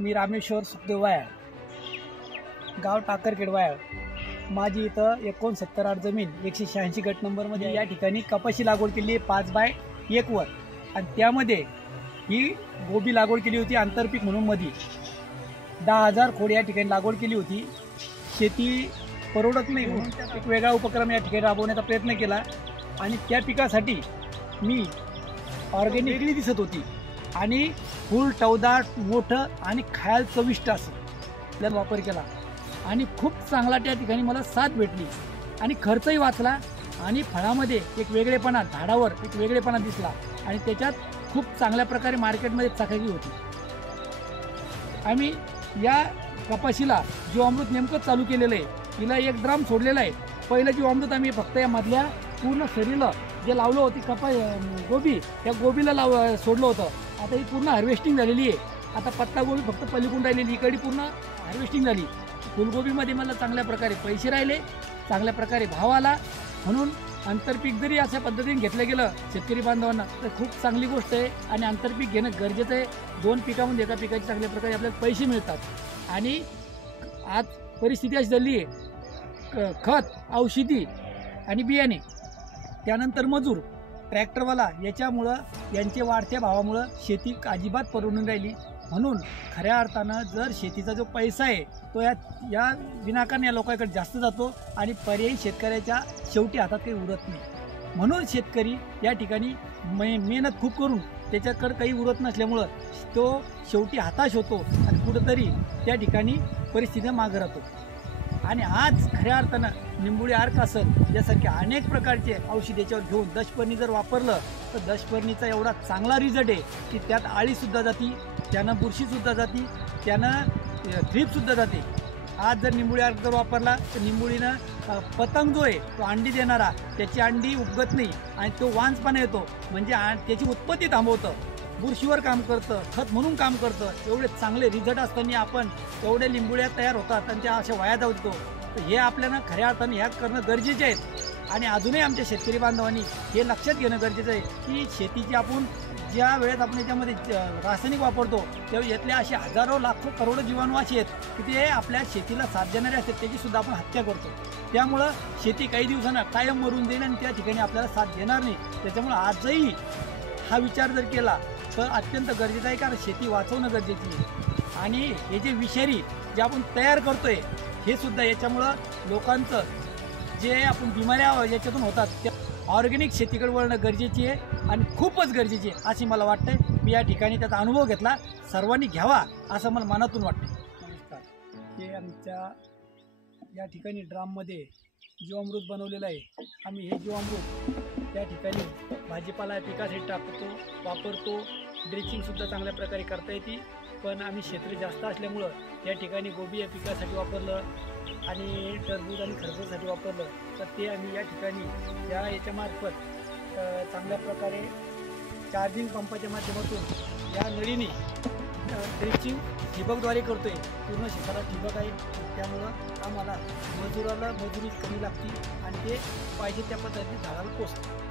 मी रामेश्वर सुखदेव वायाळ, गाव टाकरखेड वायाळ. माझी इथं 69 जमीन 186 गट नंबरमध्ये या ठिकाणी कपाशी लागवड केली आहे 5x1 वर, आणि त्यामध्ये ही गोबी लागवड केली होती आंतरपीक म्हणून मध्ये. 10,000 खोड या ठिकाणी लागवड केली होती. शेती परवडत नाही म्हणून एक वेगळा उपक्रम या ठिकाणी राबवण्याचा प्रयत्न केला, आणि त्या पिकासाठी मी ऑर्गॅनिक दिसत होती आणि फुल टवदार मोठं आणि खायला चविष्ट असं त्याचा वापर केला, आणि खूप चांगला त्या ठिकाणी मला साथ भेटली, आणि खर्चही वाचला, आणि फळामध्ये एक वेगळेपणा, झाडावर एक वेगळेपणा दिसला, आणि त्याच्यात खूप चांगल्या प्रकारे मार्केटमध्ये चकाकी होती. आम्ही या कपाशीला जीवामृत नेमकं चालू केलेलं आहे. तिला 1 ड्रम सोडलेला आहे. पहिलं जीवामृत आम्ही फक्त या मधल्या पूर्ण शरीराला जे लावलं होती गोबी, त्या गोबीला सोडलं होतं. आता ही पूर्ण हार्वेस्टिंग झालेली आहे. आता पत्ता गोबी फक्त पलीकडून राहिलेली, इकडे पूर्ण हार्वेस्टिंग झाली. फुलगोबीमध्ये मला चांगल्या प्रकारे पैसे राहिले, चांगल्या प्रकारे भाव आला. म्हणून आंतरपीक जरी अशा पद्धतीने घेतलं गेलं शेतकरी बांधवांना तर खूप चांगली गोष्ट आहे, आणि आंतरपीक घेणं गरजेचं आहे. 2 पिकामध्ये एका पिकाचे चांगल्या प्रकारे आपल्याला पैसे मिळतात. आणि आज परिस्थिती अशी झाली आहे, खत, औषधी आणि बियाणे, त्यानंतर मजूर, ट्रॅक्टरवाला, याच्यामुळं यांचे वाढत्या भावामुळं शेती अजिबात परवडून राहिली. म्हणून खऱ्या अर्थानं जर शेतीचा जो पैसा आहे तो या विनाकारण या लोकांकडे जास्त जातो, आणि पर्यायी शेतकऱ्याच्या शेवटी हातात काही उरत नाही. म्हणून शेतकरी या ठिकाणी मेहनत खूप करून त्याच्याकडे काही उरत नसल्यामुळं तो शेवटी हताश होतो, आणि कुठंतरी त्या ठिकाणी परिस्थिती मागं राहतो. आणि आज खऱ्या अर्थानं निंबोळी आर्क असेल यासारखे अनेक प्रकारचे औषध याच्यावर घेऊन दशपर्णी जर वापरलं तर दशपर्णीचा एवढा चांगला रिझल्ट आहे की त्यात आळीसुद्धा जाती, त्यानं बुरशीसुद्धा जाती, त्यानं थ्रीपसुद्धा जाते. आज जर निंबोळी आर्क जर वापरला तर निंबोळीनं पतंग जो आहे तो अंडी देणारा, त्याची अंडी उगत नाही, आणि तो वांजपणा येतो, म्हणजे त्याची उत्पत्ती थांबवतं, बुरशीवर काम करतं, खत म्हणून काम करतं. एवढे चांगले रिझल्ट असताना आपण एवढ्या लिंबोळ्या तयार होतात आणि त्या अशा वाया जातो. तर हे आपल्याला खऱ्या अर्थाने ह्या करणं गरजेचे आहेत. आणि अजूनही आमच्या शेतकरी बांधवांनी हे लक्षात घेणं गरजेचं आहे की शेतीची आपण ज्या वेळेत आपण याच्यामध्ये रासायनिक वापरतो तेव्हा यातल्या असे हजारो लाखो करोडो जीवाणू असे आहेत की ते आपल्या शेतीला साथ देणारे असतात, त्याचीसुद्धा आपण हत्या करतो. त्यामुळं शेती काही दिवसांना कायम मरून जाईल आणि त्या ठिकाणी आपल्याला साथ देणार नाही. त्याच्यामुळं आजही हा विचार जर केला तर अत्यंत गरजेचं आहे, कारण शेती वाचवणं गरजेची आहे. आणि हे जे विषारी जे आपण तयार करतोय हे सुद्धा याच्यामुळं लोकांचं जे आपण बिमाऱ्या याच्यातून होतात त्या ऑर्गॅनिक शेतीकडे वळणं गरजेची आहे, आणि खूपच गरजेची आहे अशी मला वाटतंय. मी या ठिकाणी त्याचा अनुभव घेतला, सर्वांनी घ्यावा असं मला मनातून वाटतं. नमस्कार. हे आमच्या या ठिकाणी ड्राममध्ये जीवामृत बनवलेलं आहे. आम्ही हे जीवामृत त्या ठिकाणी भाजीपाला पिकासाठी टाकतो, वापरतो. ड्रेचिंगसुद्धा चांगल्या प्रकारे करता येते, पण आम्ही क्षेत्र जास्त असल्यामुळं या ठिकाणी गोबी या पिकासाठी वापरलं, आणि टरबूज आणि खरबूजसाठी वापरलं. तर ते आम्ही या ठिकाणी याच्यामार्फत चांगल्या प्रकारे चार्जिंग पंपाच्या माध्यमातून या नळीने ड्रेचिंग ठिबकद्वारे करतो आहे. पूर्ण शेताला ठिबक आहे, त्यामुळं आम्हाला मजुराला मजुरी कमी लागते आणि ते पाहिजे त्या पद्धतीने झाडाला पोचतं.